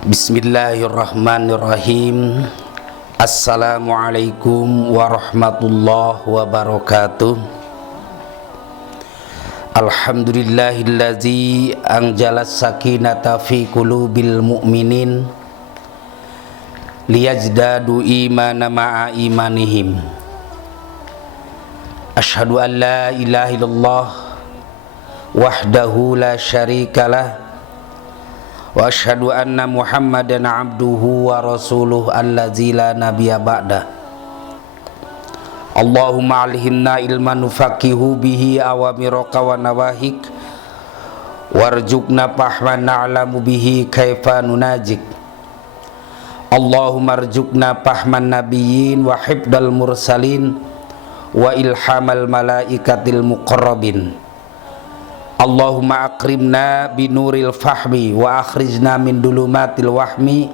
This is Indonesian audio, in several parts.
Bismillahirrahmanirrahim. Assalamualaikum warahmatullahi wabarakatuh. Alhamdulillahillazi anjala sakinata fi qulubil mu'minin liyazdadu imana ma'a imanihim. Asyhadu an la ilaha illallah wahdahu la syarikalah wa asyhadu anna Muhammadan abduhu wa rasuluh allazi la nabiyya ba'da. Allahumma alhimna ilman nufaqihu bihi awamiraka wa nawahik warzuqna fahman na'lamu bihi kaifa nunajik. Allahumma arzuqna fahman nabiyyin wa hifdal mursalin wa ilhamal malaikatil muqarrabin. Allahumma akrimna binuril fahmi wa akhrijna min dulumatil wahmi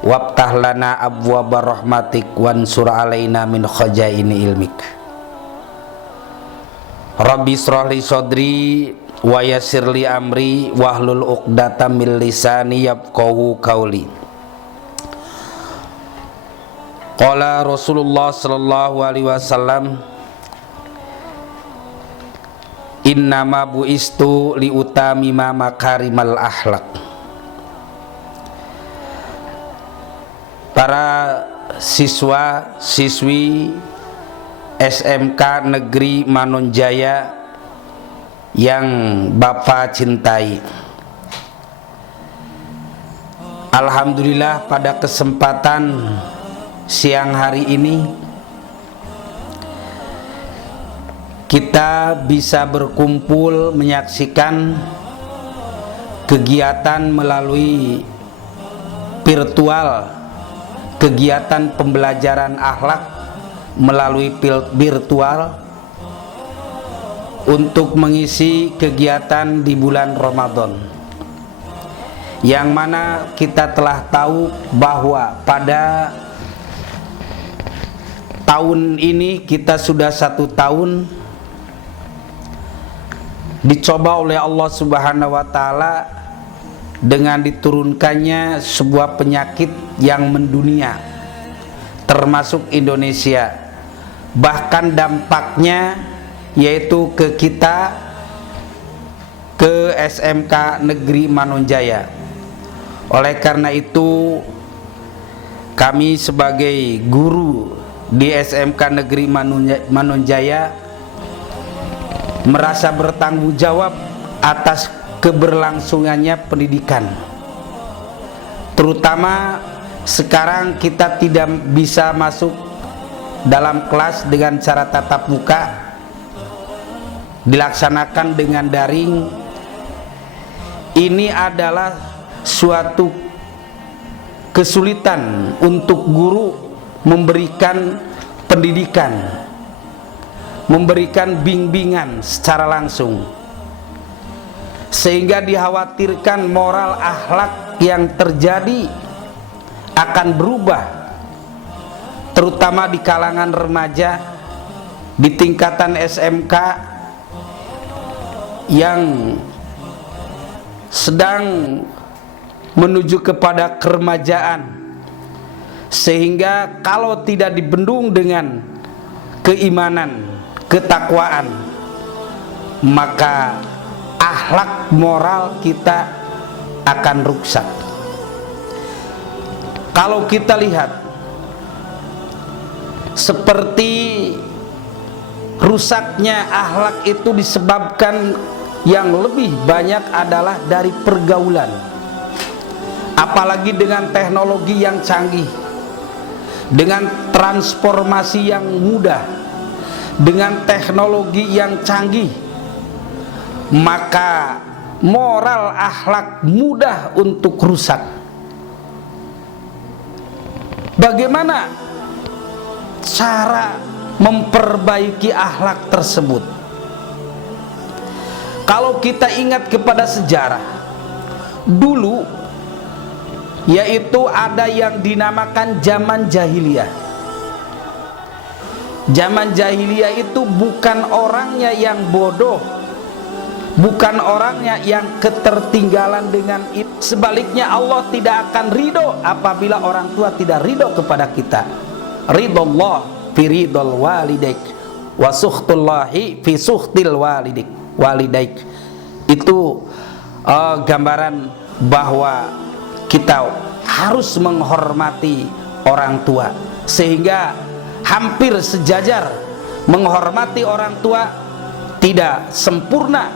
wabtah lana abwaba rahmatik wansur alaina min khajaini ilmik. Rabbi shrahli sodri wa yassirli amri wahlul uqdatam min lisani yafqahu qawli. Qala Rasulullah sallallahu alaihi wasallam, innama bu'istu liutamima makarimal akhlak. Para siswa siswi SMK Negeri Manonjaya yang Bapak cintai, alhamdulillah pada kesempatan siang hari ini kita bisa berkumpul menyaksikan kegiatan melalui virtual, kegiatan pembelajaran akhlak melalui virtual untuk mengisi kegiatan di bulan Ramadan, yang mana kita telah tahu bahwa pada tahun ini kita sudah 1 tahun dicoba oleh Allah Subhanahu wa Ta'ala dengan diturunkannya sebuah penyakit yang mendunia, termasuk Indonesia. Bahkan dampaknya yaitu ke kita, ke SMK Negeri Manonjaya. Oleh karena itu, kami sebagai guru di SMK Negeri Manonjaya merasa bertanggung jawab atas keberlangsungannya pendidikan. Terutama sekarang kita tidak bisa masuk dalam kelas dengan cara tatap muka, dilaksanakan dengan daring. Ini adalah suatu kesulitan untuk guru memberikan pendidikan, memberikan bimbingan secara langsung, sehingga dikhawatirkan moral akhlak yang terjadi akan berubah, terutama di kalangan remaja di tingkatan SMK yang sedang menuju kepada keremajaan, sehingga kalau tidak dibendung dengan keimanan, ketakwaan, maka akhlak moral kita akan rusak. Kalau kita lihat, seperti rusaknya akhlak itu disebabkan yang lebih banyak adalah dari pergaulan. Apalagi dengan teknologi yang canggih, dengan transformasi yang mudah, dengan teknologi yang canggih, maka moral akhlak mudah untuk rusak. Bagaimana cara memperbaiki akhlak tersebut? Kalau kita ingat kepada sejarah dulu, yaitu ada yang dinamakan zaman jahiliyah. Zaman jahiliyah itu bukan orangnya yang bodoh, bukan orangnya yang ketertinggalan dengan itu. Sebaliknya Allah tidak akan ridho apabila orang tua tidak ridho kepada kita. Ridhollah fi ridhol walidaik wa sukhtullahi fi sukhtil walidaik. Itu gambaran bahwa kita harus menghormati orang tua, sehingga hampir sejajar. Menghormati orang tua tidak sempurna.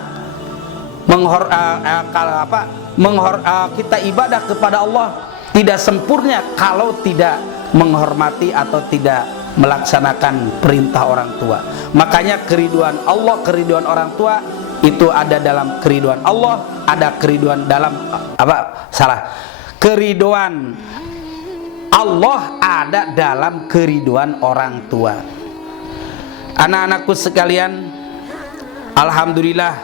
Kita ibadah kepada Allah tidak sempurna kalau tidak menghormati atau tidak melaksanakan perintah orang tua. Makanya keriduan Allah, keriduan orang tua itu ada dalam keriduan Allah, ada keriduan dalam keriduan Allah ada dalam keriduan orang tua. Anak-anakku sekalian, alhamdulillah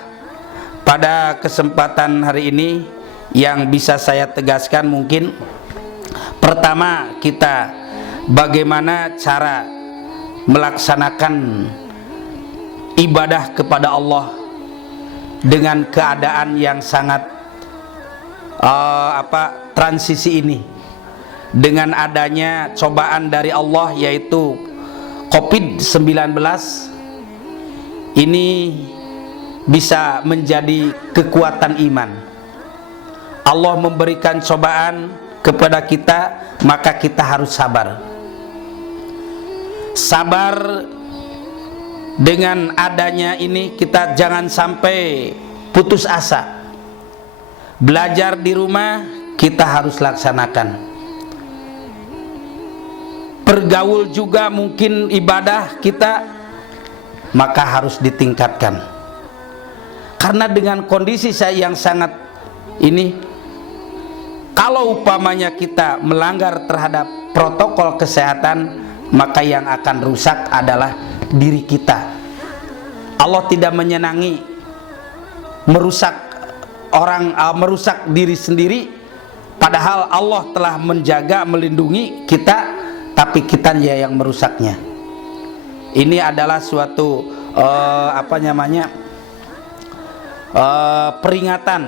pada kesempatan hari ini yang bisa saya tegaskan mungkin pertama, kita bagaimana cara melaksanakan ibadah kepada Allah dengan keadaan yang sangat transisi ini, dengan adanya cobaan dari Allah yaitu COVID-19 ini bisa menjadi kekuatan iman. Allah memberikan cobaan kepada kita, maka kita harus sabar. Sabar dengan adanya ini, kita jangan sampai putus asa. Belajar di rumah kita harus laksanakan. Bergaul juga mungkin ibadah kita, maka harus ditingkatkan. Karena dengan kondisi saya yang sangat ini, kalau umpamanya kita melanggar terhadap protokol kesehatan, maka yang akan rusak adalah diri kita. Allah tidak menyenangi merusak orang, merusak diri sendiri, padahal Allah telah menjaga, melindungi kita, tapi kita yang merusaknya. Ini adalah suatu peringatan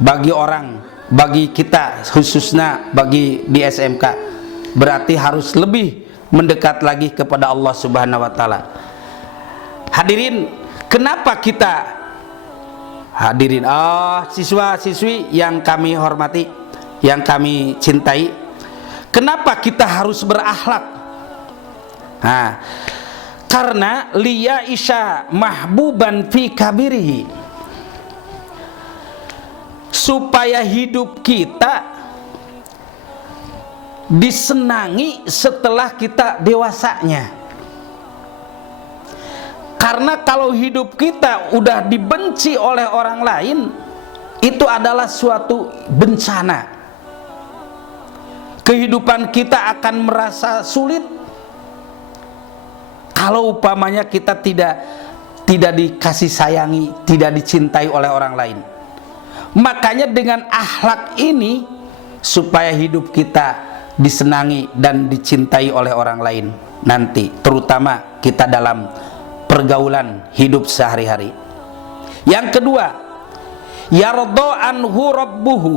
bagi orang, bagi kita khususnya bagi di SMK. Berarti harus lebih mendekat lagi kepada Allah Subhanahu wa taala. Hadirin, kenapa kita hadirin siswa-siswi yang kami hormati, yang kami cintai, kenapa kita harus berakhlak? Karena liya isya mahbuban fi kabirihi, supaya hidup kita disenangi setelah kita dewasanya. Karena kalau hidup kita udah dibenci oleh orang lain, itu adalah suatu bencana. Kehidupan kita akan merasa sulit kalau umpamanya kita tidak dikasih sayangi, tidak dicintai oleh orang lain. Makanya dengan akhlak ini supaya hidup kita disenangi dan dicintai oleh orang lain nanti, terutama kita dalam pergaulan hidup sehari-hari. Yang kedua, yardha anhu rabbuhu.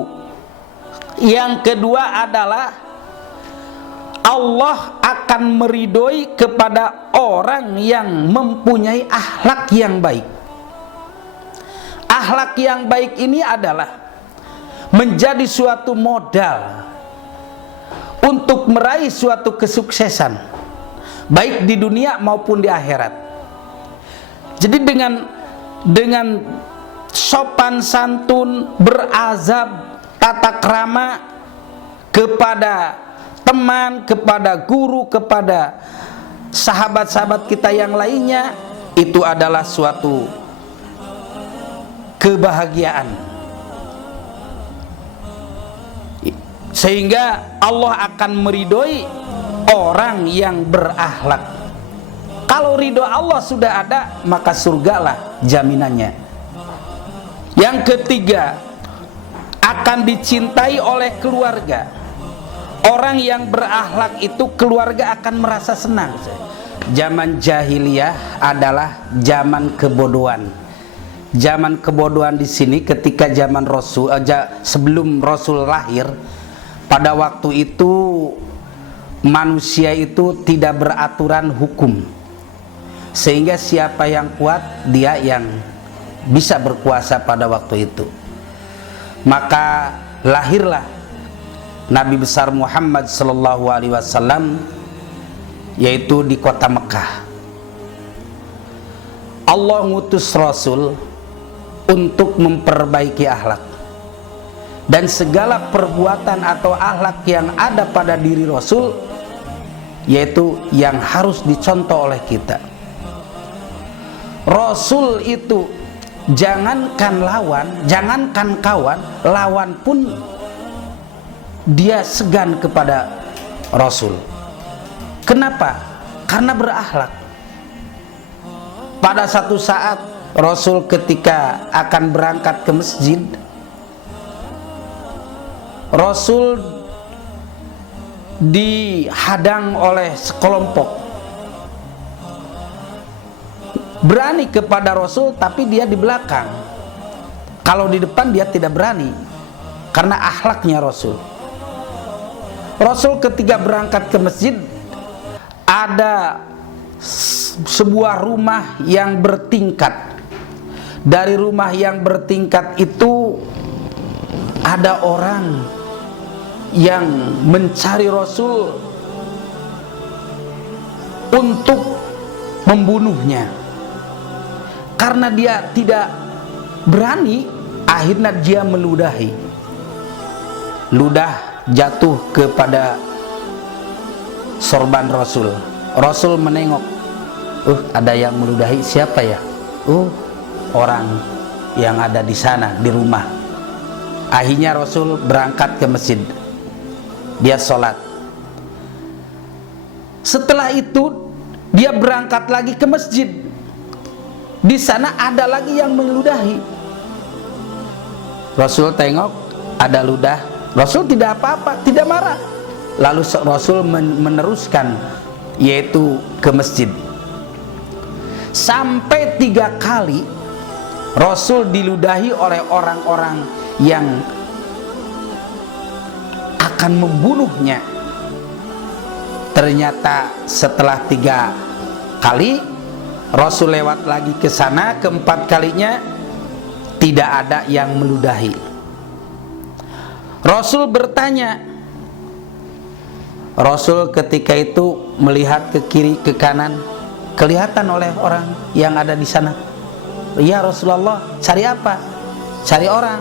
Yang kedua adalah Allah akan meridhoi kepada orang yang mempunyai akhlak yang baik. Akhlak yang baik ini adalah menjadi suatu modal untuk meraih suatu kesuksesan, baik di dunia maupun di akhirat. Jadi dengan sopan santun, berazab, tata krama kepada teman, kepada guru, kepada sahabat-sahabat kita yang lainnya, itu adalah suatu kebahagiaan. Sehingga Allah akan meridhoi orang yang berakhlak. Kalau ridho Allah sudah ada, maka surgalah jaminannya. Yang ketiga, akan dicintai oleh keluarga. Orang yang berakhlak itu keluarga akan merasa senang. Zaman jahiliyah adalah zaman kebodohan. zaman kebodohan di sini ketika zaman Rasul sebelum Rasul lahir. Pada waktu itu manusia itu tidak beraturan hukum, sehingga siapa yang kuat dia yang bisa berkuasa pada waktu itu. Maka lahirlah Nabi besar Muhammad sallallahu alaihi wasallam, yaitu di kota Mekah. Allah ngutus Rasul untuk memperbaiki akhlak, dan segala perbuatan atau akhlak yang ada pada diri Rasul, yaitu yang harus dicontoh oleh kita. Rasul itu jangankan lawan, jangankan kawan, lawan pun dia segan kepada Rasul. Kenapa? Karena berakhlak. Pada satu saat Rasul ketika akan berangkat ke masjid, Rasul dihadang oleh sekelompok. Berani kepada Rasul tapi dia di belakang. Kalau di depan dia tidak berani karena akhlaknya Rasul. Rasul ketika berangkat ke masjid, ada sebuah rumah yang bertingkat. Dari rumah yang bertingkat itu ada orang yang mencari Rasul untuk membunuhnya. Karena dia tidak berani, akhirnya dia meludahi. Ludah jatuh kepada sorban Rasul. Rasul menengok, ada yang meludahi, siapa ya? Orang yang ada di sana di rumah. Akhirnya Rasul berangkat ke masjid. Dia sholat. Setelah itu dia berangkat lagi ke masjid. Di sana ada lagi yang meludahi. Rasul tengok ada ludah. Rasul tidak apa-apa, tidak marah. Lalu Rasul meneruskan, yaitu ke masjid. Sampai 3 kali Rasul diludahi oleh orang-orang yang akan membunuhnya. Ternyata setelah 3 kali Rasul lewat lagi ke sana, keempat kalinya tidak ada yang meludahi. Rasul bertanya. Rasul ketika itu melihat ke kiri ke kanan, kelihatan oleh orang yang ada di sana. Ya Rasulullah, cari apa? Cari orang.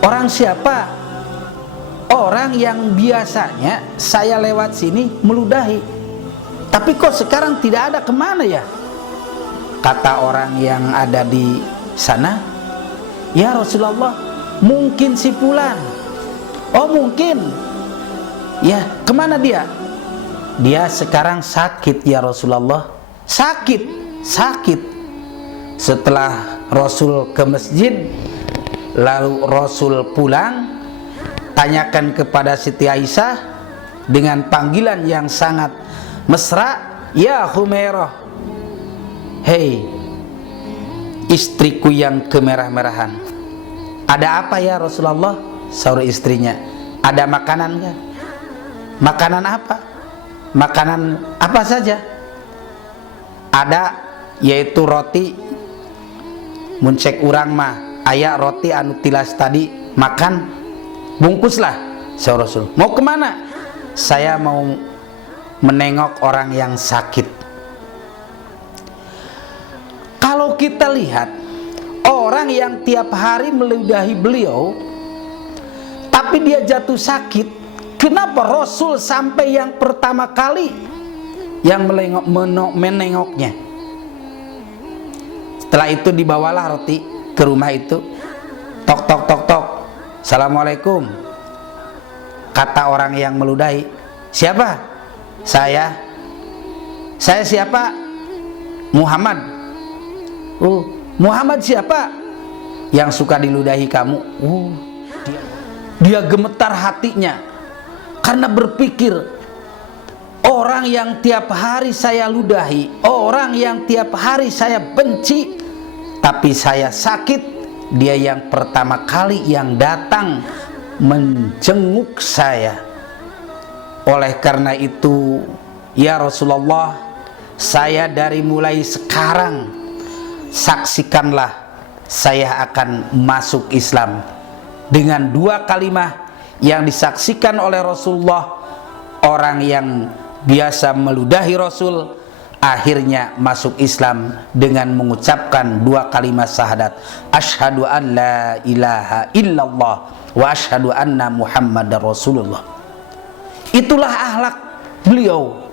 Orang siapa? Orang yang biasanya saya lewat sini meludahi, tapi kok sekarang tidak ada, kemana ya? Kata orang yang ada di sana, ya Rasulullah, mungkin si fulan. Oh mungkin. Ya, kemana dia? Dia sekarang sakit ya Rasulullah. Sakit. Setelah Rasul ke masjid, lalu Rasul pulang, tanyakan kepada Siti Aisyah dengan panggilan yang sangat mesra, ya Humairah, hei istriku yang kemerah-merahan, ada apa ya Rasulullah? Sahur istrinya, ada makanan enggak? Makanan apa? Makanan apa saja? Ada, yaitu roti. Muncek urang mah aya roti anu tilas tadi, makan, bungkuslah. Sahur Rasul, mau kemana? Saya mau menengok orang yang sakit. Kalau kita lihat orang yang tiap hari meludahi beliau tapi dia jatuh sakit, kenapa Rasul sampai yang pertama kali yang menengoknya? Setelah itu dibawalah roti ke rumah itu. Tok tok tok tok, Assalamualaikum. Kata orang yang meludahi, siapa? Saya siapa? Muhammad. Muhammad siapa? Yang suka diludahi kamu. Dia gemetar hatinya karena berpikir, orang yang tiap hari saya ludahi, orang yang tiap hari saya benci, tapi saya sakit, dia yang pertama kali yang datang menjenguk saya. Oleh karena itu, ya Rasulullah, saya dari mulai sekarang, saksikanlah saya akan masuk Islam. Dengan dua kalimat yang disaksikan oleh Rasulullah, orang yang biasa meludahi Rasul akhirnya masuk Islam dengan mengucapkan dua kalimat syahadat, asyhadu an la ilaha illallah wa asyhadu anna muhammadar rasulullah. Itulah akhlak beliau.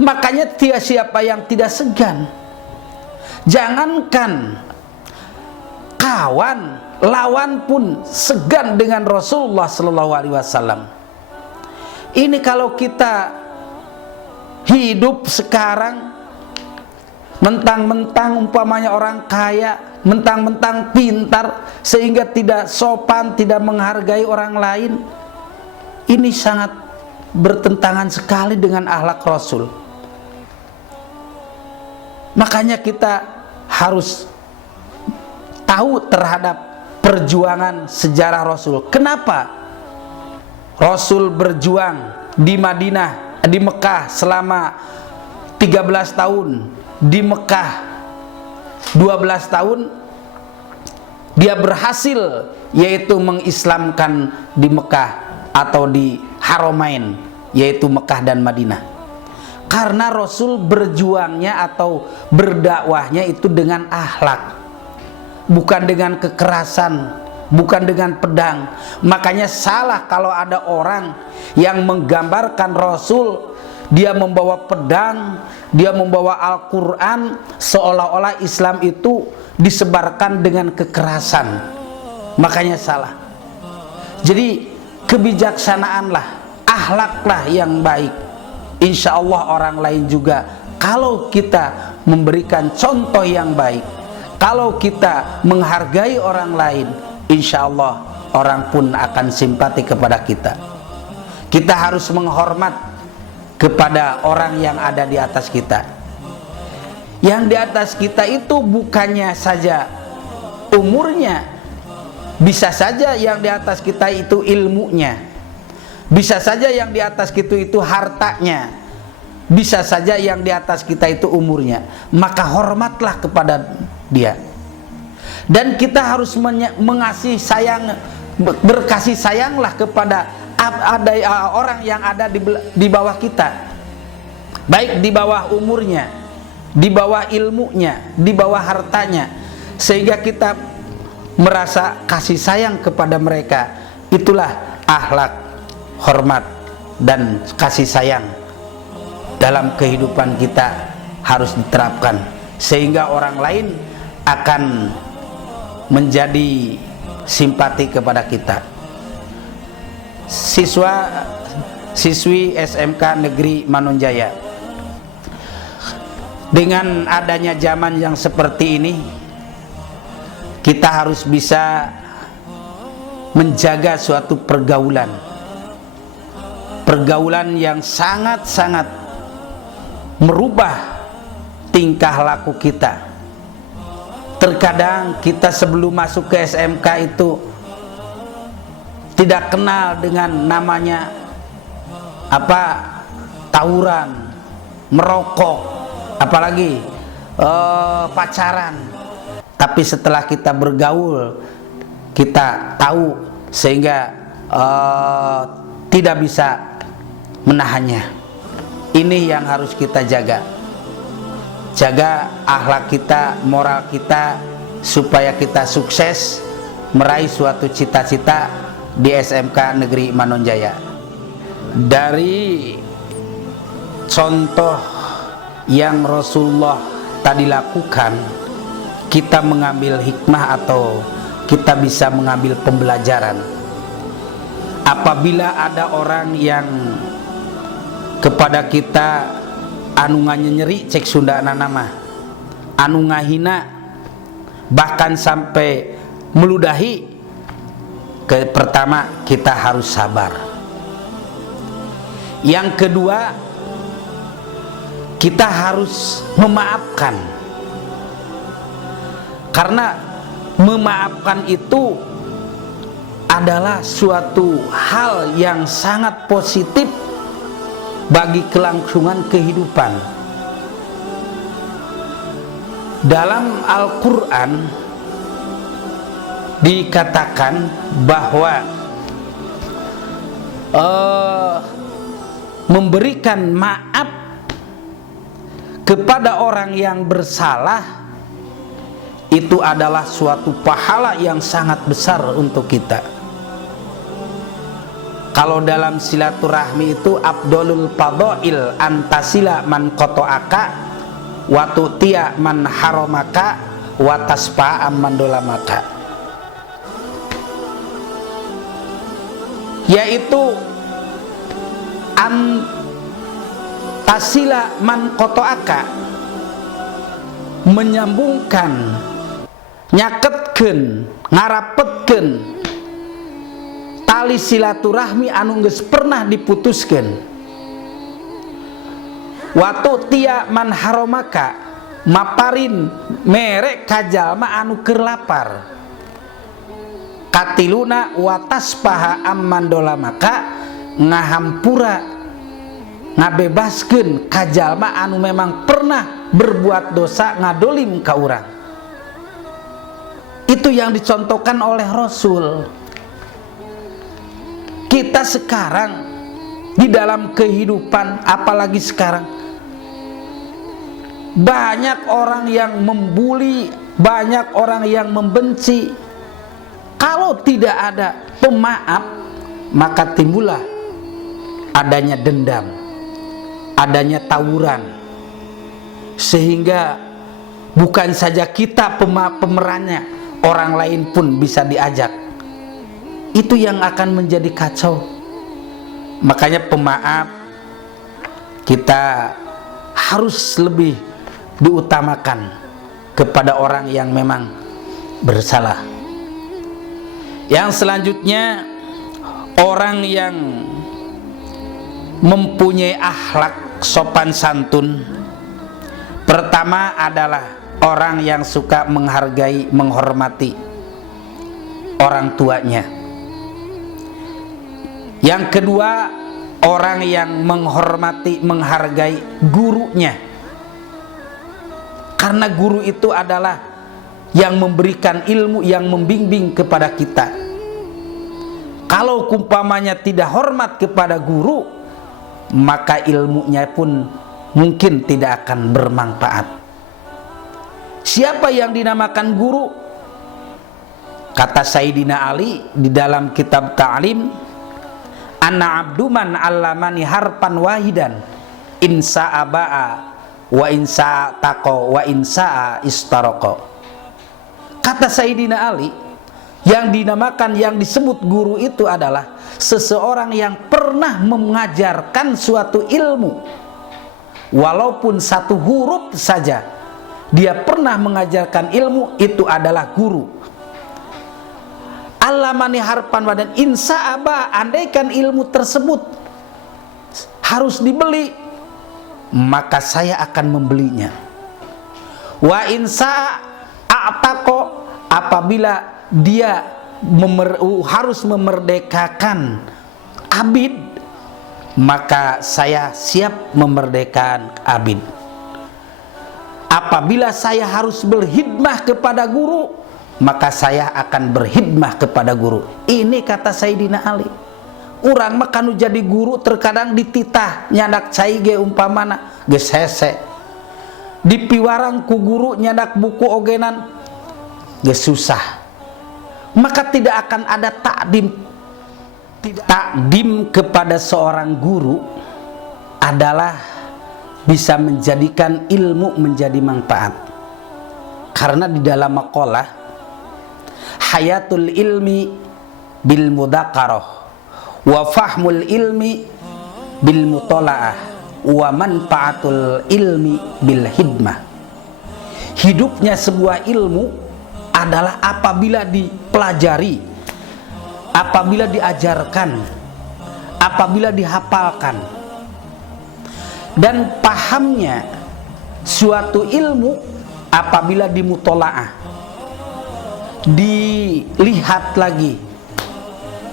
Makanya tiada siapa yang tidak segan. Jangankan kawan, lawan pun segan dengan Rasulullah sallallahu alaihi wasallam. Ini kalau kita hidup sekarang, mentang-mentang umpamanya orang kaya, mentang-mentang pintar, sehingga tidak sopan, tidak menghargai orang lain, ini sangat bertentangan sekali dengan akhlak Rasul. Makanya kita harus tahu terhadap perjuangan sejarah Rasul. Kenapa Rasul berjuang di Madinah, di Mekah selama 13 tahun, di Mekah 12 tahun, dia berhasil yaitu mengislamkan di Mekah atau di Haramain, yaitu Mekah dan Madinah. Karena Rasul berjuangnya atau berdakwahnya itu dengan akhlak, bukan dengan kekerasan, bukan dengan pedang. Makanya salah kalau ada orang yang menggambarkan Rasul, dia membawa pedang, dia membawa Al-Quran, seolah-olah Islam itu disebarkan dengan kekerasan. Makanya salah. Jadi kebijaksanaanlah, akhlaklah yang baik. Insya Allah orang lain juga, kalau kita memberikan contoh yang baik, kalau kita menghargai orang lain, insya Allah orang pun akan simpati kepada kita. Kita harus menghormat kepada orang yang ada di atas kita. Yang di atas kita itu bukannya saja umurnya, bisa saja yang di atas kita itu ilmunya, bisa saja yang di atas kita itu hartanya, bisa saja yang di atas kita itu umurnya. Maka hormatlah kepada dia. Dan kita harus mengasihi sayang, berkasih sayanglah kepada ada orang yang ada di bawah kita, baik di bawah umurnya, di bawah ilmunya, di bawah hartanya, sehingga kita merasa kasih sayang kepada mereka. Itulah akhlak, hormat dan kasih sayang dalam kehidupan kita harus diterapkan, sehingga orang lain akan menjadi simpati kepada kita. Siswi SMK Negeri Manonjaya, dengan adanya zaman yang seperti ini, kita harus bisa menjaga suatu pergaulan yang sangat-sangat merubah tingkah laku kita. Terkadang kita sebelum masuk ke SMK itu tidak kenal dengan namanya tawuran, merokok, apalagi pacaran. Tapi setelah kita bergaul, kita tahu, sehingga tidak bisa menahannya. Ini yang harus kita jaga. Jaga akhlak kita, moral kita, supaya kita sukses meraih suatu cita-cita di SMK Negeri Manonjaya. Dari contoh yang Rasulullah tadi lakukan, kita mengambil hikmah atau kita bisa mengambil pembelajaran. Apabila ada orang yang kepada kita anu nyeri, cek Sunda nama, anu ngahina, bahkan sampai meludahi, pertama kita harus sabar. Yang kedua, kita harus memaafkan. Karena memaafkan itu adalah suatu hal yang sangat positif bagi kelangsungan kehidupan. Dalam Al-Quran dikatakan bahwa memberikan maaf kepada orang yang bersalah itu adalah suatu pahala yang sangat besar untuk kita. Kalau dalam silaturahmi itu afdolul fadhail antasila man qata'aka wa tu'tiya man haramaka wa tasfa amman dolamaka, yaitu antasila man qata'aka, menyambungkan, nyaketkeun, ngarapetkeun tali silaturahmi anu geus pernah diputuskeun. Watu tia man haromaka, maparin merek kajalma anu keur lapar. Katiluna watas paha amman dolamaka, ngahampura ngabebaskeun kajalma anu memang pernah berbuat dosa ngadolim ka urang. Itu yang dicontohkan oleh Rasul. Kita sekarang di dalam kehidupan, apalagi sekarang, banyak orang yang membuli, banyak orang yang membenci. Kalau tidak ada pemaaf, maka timbullah adanya dendam, adanya tawuran, sehingga bukan saja kita pemerannya, orang lain pun bisa diajak. Itu yang akan menjadi kacau. Makanya pemaaf kita harus lebih diutamakan kepada orang yang memang bersalah. Yang selanjutnya, orang yang mempunyai akhlak sopan santun, pertama adalah orang yang suka menghargai, menghormati orang tuanya. Yang kedua, orang yang menghormati, menghargai gurunya. Karena guru itu adalah yang memberikan ilmu, yang membimbing kepada kita. Kalau umpamanya tidak hormat kepada guru, maka ilmunya pun mungkin tidak akan bermanfaat. Siapa yang dinamakan guru? Kata Sayyidina Ali di dalam kitab Ta'lim, Ana abduman allamani harpan wahidan insa'a ba'a wa insa'a taqo wa insa'a istaroko. Kata Sayyidina Ali, yang dinamakan, yang disebut guru itu adalah seseorang yang pernah mengajarkan suatu ilmu, walaupun satu huruf saja dia pernah mengajarkan ilmu, itu adalah guru. Allamani harpan wadan insa'aba, andaikan ilmu tersebut harus dibeli, maka saya akan membelinya. Wa insa'atako, apabila dia harus memerdekakan abid, maka saya siap memerdekakan abid. Apabila saya harus berkhidmah kepada guru, maka saya akan berkhidmah kepada guru. Ini kata Sayyidina Ali. Urang mah kanu jadi guru terkadang dititah nyandak cai ge umpamana geus hese. Dipiwarang ku guru nyandak buku ogenan geus susah. Maka tidak akan ada takdim. Takdim kepada seorang guru adalah bisa menjadikan ilmu menjadi manfaat. Karena di dalam maqalah hayatul ilmi bil mudzakarah wa fahmul ilmi bil mutalaah wa manfaatul ilmi bil hidmah. Hidupnya sebuah ilmu adalah apabila dipelajari, apabila diajarkan, apabila dihafalkan. Dan pahamnya suatu ilmu apabila dimutolaah, dilihat lagi,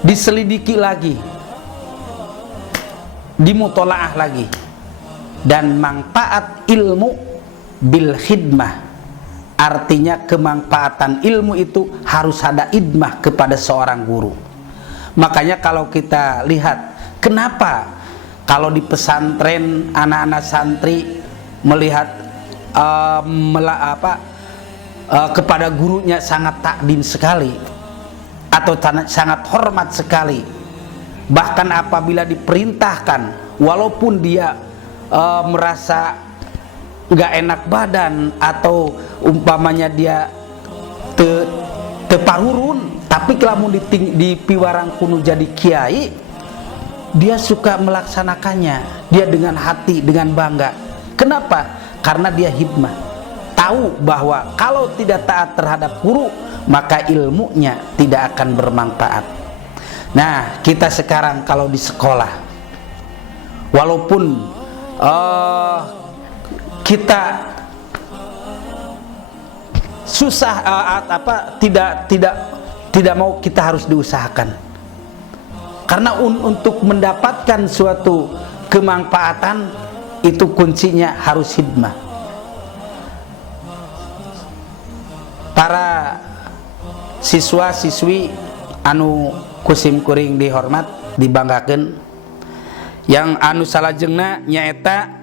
diselidiki lagi, dimutolaah lagi. Dan manfaat ilmu bil khidmah, artinya kemanfaatan ilmu itu harus ada khidmah kepada seorang guru. Makanya kalau kita lihat, kenapa kalau di pesantren anak-anak santri melihat kepada gurunya sangat takdim sekali atau sangat hormat sekali, bahkan apabila diperintahkan walaupun dia merasa nggak enak badan atau umpamanya dia teparurun, tapi kalau di piwarang kuno jadi kiai, dia suka melaksanakannya, dia dengan hati, dengan bangga. Kenapa? Karena dia hikmah, tahu bahwa kalau tidak taat terhadap guru maka ilmunya tidak akan bermanfaat. Nah, kita sekarang kalau di sekolah, walaupun kita susah tidak mau, kita harus diusahakan, karena untuk mendapatkan suatu kemanfaatan itu kuncinya harus hikmah. Para siswa-siswi anu kusim kuring dihormat dibanggakeun, yang anu salajengna nyaeta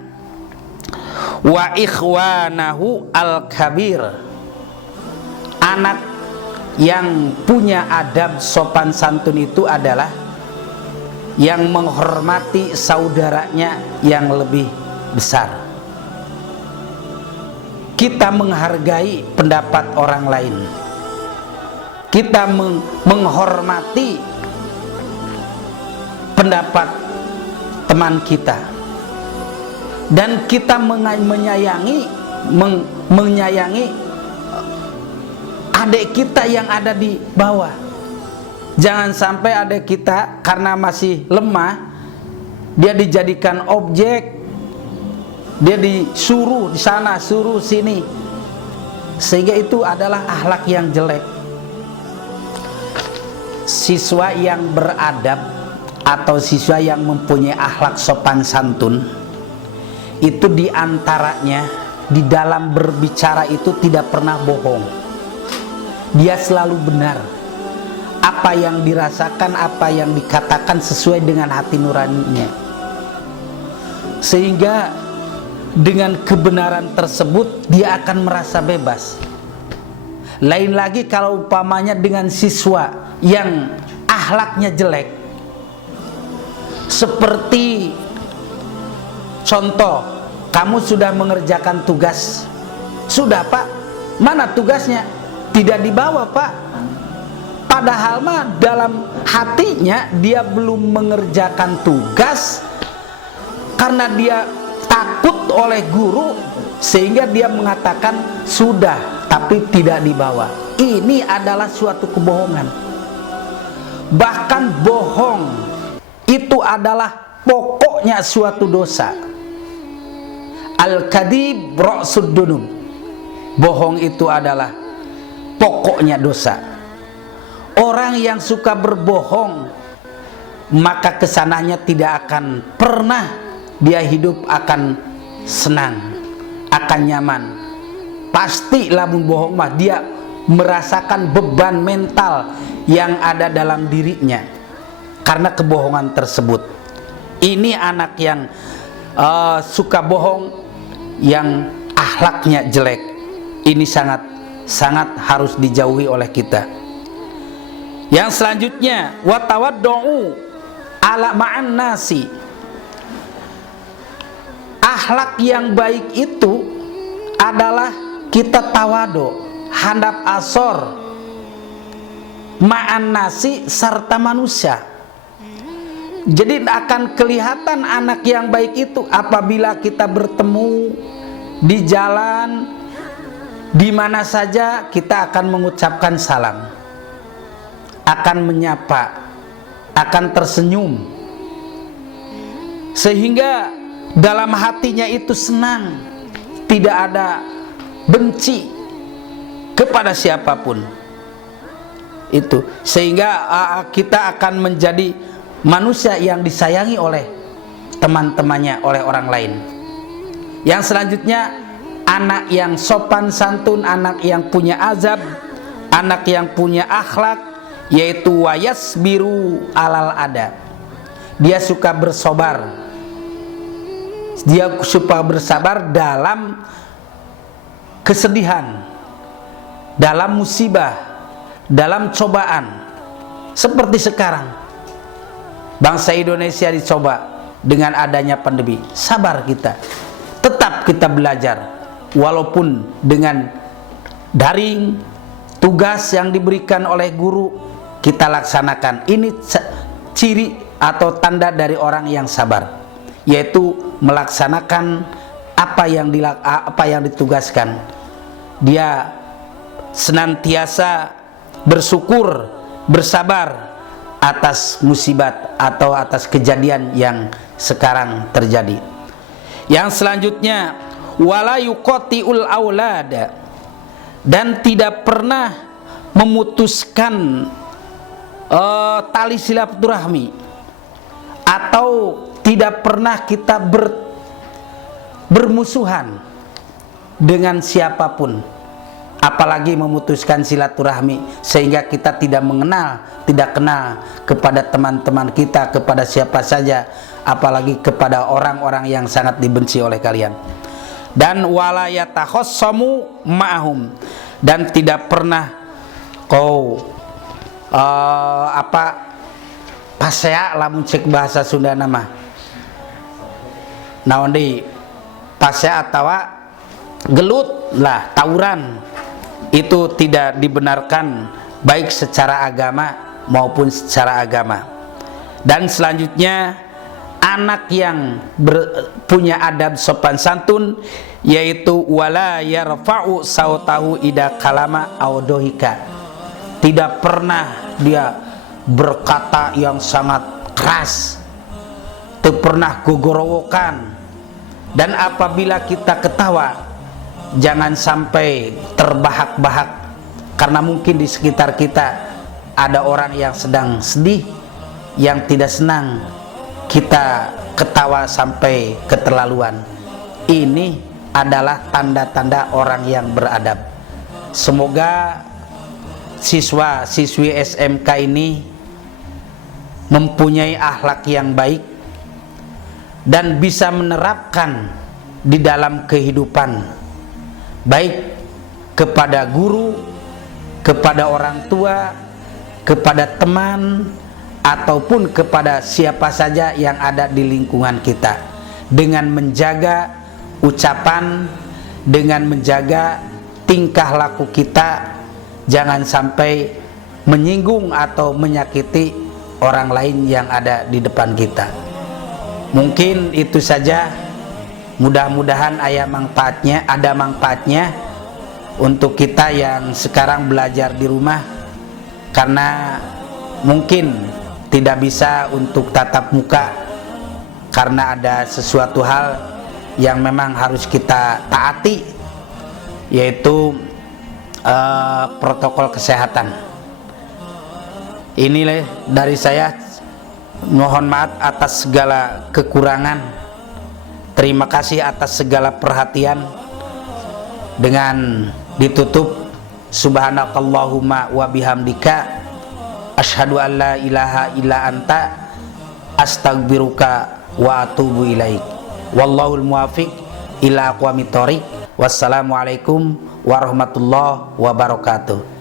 wa ikhwanahu al-kabir, anak yang punya adab sopan santun itu adalah yang menghormati saudaranya yang lebih besar. Kita menghargai pendapat orang lain, kita menghormati pendapat teman kita, dan kita menyayangi adik kita yang ada di bawah. Jangan sampai adik kita karena masih lemah, dia dijadikan objek, dia disuruh di sana, suruh sini, sehingga itu adalah akhlak yang jelek. Siswa yang beradab atau siswa yang mempunyai akhlak sopan santun itu diantaranya di dalam berbicara itu tidak pernah bohong, dia selalu benar. Apa yang dirasakan, apa yang dikatakan sesuai dengan hati nuraninya, sehingga dengan kebenaran tersebut dia akan merasa bebas. Lain lagi kalau umpamanya dengan siswa yang akhlaknya jelek, seperti contoh, kamu sudah mengerjakan tugas. Sudah Pak, mana tugasnya? Tidak dibawa Pak. Padahal mah dalam hatinya dia belum mengerjakan tugas karena dia takut oleh guru, sehingga dia mengatakan sudah tapi tidak dibawa. Ini adalah suatu kebohongan. Bahkan bohong itu adalah pokoknya suatu dosa. Al-kadhib ra'sud dunub. Bohong itu adalah pokoknya dosa. Orang yang suka berbohong, maka kesananya tidak akan pernah dia hidup akan senang, akan nyaman. Pasti lamun bohong mah dia merasakan beban mental yang ada dalam dirinya karena kebohongan tersebut. Ini anak yang suka bohong, yang akhlaknya jelek. Ini sangat harus dijauhi oleh kita. Yang selanjutnya, wa tawaddu'u ala ma'an nasi. Akhlak yang baik itu adalah kita tawadu, handap asor, ma'an nasi, serta manusia. Jadi akan kelihatan anak yang baik itu apabila kita bertemu di jalan, di mana saja kita akan mengucapkan salam, akan menyapa, akan tersenyum, sehingga dalam hatinya itu senang, tidak ada benci kepada siapapun. itu, sehingga kita akan menjadi manusia yang disayangi oleh teman-temannya, oleh orang lain. Yang selanjutnya, anak yang sopan santun, anak yang punya azab, anak yang punya akhlak, yaitu wayasbiru alal adab. Dia suka bersabar. Dia suka bersabar dalam kesedihan, dalam musibah, dalam cobaan. Seperti sekarang bangsa Indonesia dicoba dengan adanya pandemi. Sabar kita, tetap kita belajar, walaupun dengan daring, tugas yang diberikan oleh guru kita laksanakan. Ini ciri atau tanda dari orang yang sabar, yaitu melaksanakan apa yang ditugaskan. Dia senantiasa bersyukur, bersabar atas musibat atau atas kejadian yang sekarang terjadi. Yang selanjutnya, wala yuqati'ul aulada, dan tidak pernah memutuskan tali silaturahmi, atau tidak pernah kita bermusuhan dengan siapapun, apalagi memutuskan silaturahmi, sehingga kita tidak kenal kepada teman-teman kita, kepada siapa saja, apalagi kepada orang-orang yang sangat dibenci oleh kalian. Dan wala yatakhassamu ma'ahum, dan tidak pernah kau pasea lamun cek bahasa Sunda nama naon deui, pasea atawa gelut lah, tawuran. Itu tidak dibenarkan baik secara agama maupun secara agama. Dan selanjutnya, anak yang punya adab sopan santun, yaitu wala yarfa'u sautahu ida kalama audohika. Tidak pernah dia berkata yang sangat keras, tidak pernah gogorowokan. Dan apabila kita ketawa, jangan sampai terbahak-bahak, karena mungkin di sekitar kita ada orang yang sedang sedih, yang tidak senang. Kita ketawa sampai keterlaluan. Ini adalah tanda-tanda orang yang beradab. Semoga siswa-siswi SMK ini mempunyai akhlak yang baik dan bisa menerapkan di dalam kehidupan, baik kepada guru, kepada orang tua, kepada teman, ataupun kepada siapa saja yang ada di lingkungan kita, dengan menjaga ucapan, dengan menjaga tingkah laku kita, jangan sampai menyinggung atau menyakiti orang lain yang ada di depan kita. Mungkin itu saja. Mudah-mudahan ada manfaatnya untuk kita yang sekarang belajar di rumah, karena mungkin tidak bisa untuk tatap muka karena ada sesuatu hal yang memang harus kita taati, yaitu protokol kesehatan. Inilah dari saya, mohon maaf atas segala kekurangan. Terima kasih atas segala perhatian. Dengan ditutup, subhanakallahumma wa bihamdika asyhadu an la ilaha illa anta astaghfiruka wa atubu ilaik. Wallahul muwaffiq ila aqwamit thoriq. Wassalamualaikum warahmatullahi wabarakatuh.